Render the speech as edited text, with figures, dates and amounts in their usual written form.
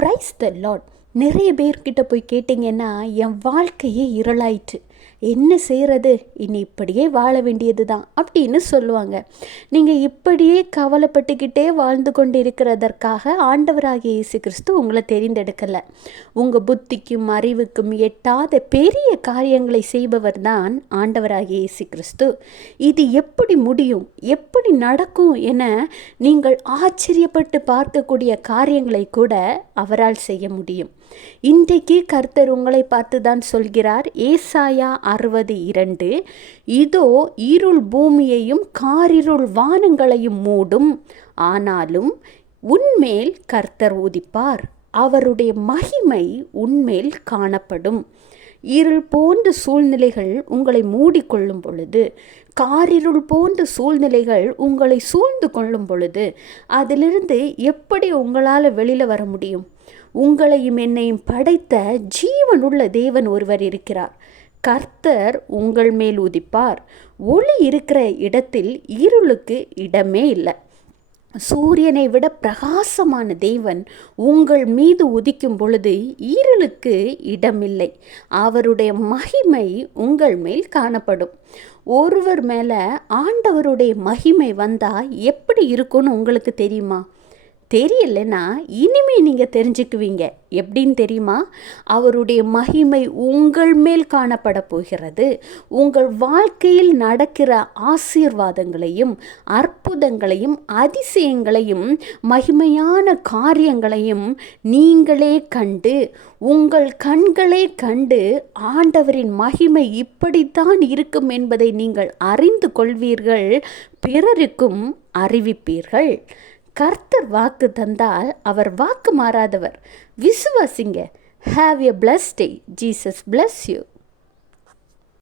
Praise the Lord. நிறைய பேர்கிட்ட போய் கேட்டிங்கன்னா, என் வாழ்க்கையே இருளாயிற்று, என்ன செய்கிறது, இனி இப்படியே வாழ வேண்டியது தான் அப்படின்னு சொல்லுவாங்க. நீங்கள் இப்படியே கவலைப்பட்டுக்கிட்டே வாழ்ந்து கொண்டு இருக்கிறதற்காக ஆண்டவராகிய இயேசு கிறிஸ்து உங்களை தெரிந்தெடுக்கலை. உங்கள் புத்திக்கும் அறிவுக்கும் எட்டாத பெரிய காரியங்களை செய்பவர் தான் ஆண்டவராகிய இயேசு கிறிஸ்து. இது எப்படி முடியும், எப்படி நடக்கும் என நீங்கள் ஆச்சரியப்பட்டு பார்க்கக்கூடிய காரியங்களை கூட அவரால் செய்ய முடியும். இன்றைக்கு கர்த்தர் உங்களை பார்த்து தான் சொல்கிறார். ஏசாயா 60:2, இதோ இருள் பூமியையும் காரிருள் வானங்களையும் மூடும், ஆனாலும் உன்மேல் கர்த்தர் உதிப்பார், அவருடைய மகிமை உன்மேல் காணப்படும். இருள் போன்ற சூழ்நிலைகள் உங்களை மூடிக்கொள்ளும் பொழுது, காரிருள் போன்ற சூழ்நிலைகள் உங்களை சூழ்ந்து கொள்ளும் பொழுது, அதிலிருந்து எப்படி உங்களால் வெளியில் வர முடியும்? உங்களையும் என்னையும் படைத்த ஜீவனுள்ள தேவன் ஒருவர் இருக்கிறார். கர்த்தர் உங்கள் மேல் உதிப்பார். ஒளி இருக்கிற இடத்தில் இருளுக்கு இடமே இல்லை. சூரியனை விட பிரகாசமான தேவன் உங்கள் மீது உதிக்கும் பொழுது இருளுக்கு இடமில்லை. அவருடைய மகிமை உங்கள் மேல் காணப்படும். ஒருவர் மேலே ஆண்டவருடைய மகிமை வந்தால் எப்படி இருக்கும்னு உங்களுக்கு தெரியுமா? தெரியலைன்னா இனிமே நீங்கள் தெரிஞ்சுக்குவீங்க. எப்படின்னு தெரியுமா? அவருடைய மகிமை உங்கள் மேல் காணப்பட போகிறது. உங்கள் வாழ்க்கையில் நடக்கிற ஆசீர்வாதங்களையும் அற்புதங்களையும் அதிசயங்களையும் மகிமையான காரியங்களையும் நீங்களே கண்டு, உங்கள் கண்களே கண்டு, ஆண்டவரின் மகிமை இப்படித்தான் இருக்கும் என்பதை நீங்கள் அறிந்து கொள்வீர்கள், பிறருக்கும் அறிவிப்பீர்கள். கர்த்தர் வாக்கு தந்தால் அவர் வாக்கு மாறாதவர். விசுவாசிங்க. Have a blessed day. Jesus bless you.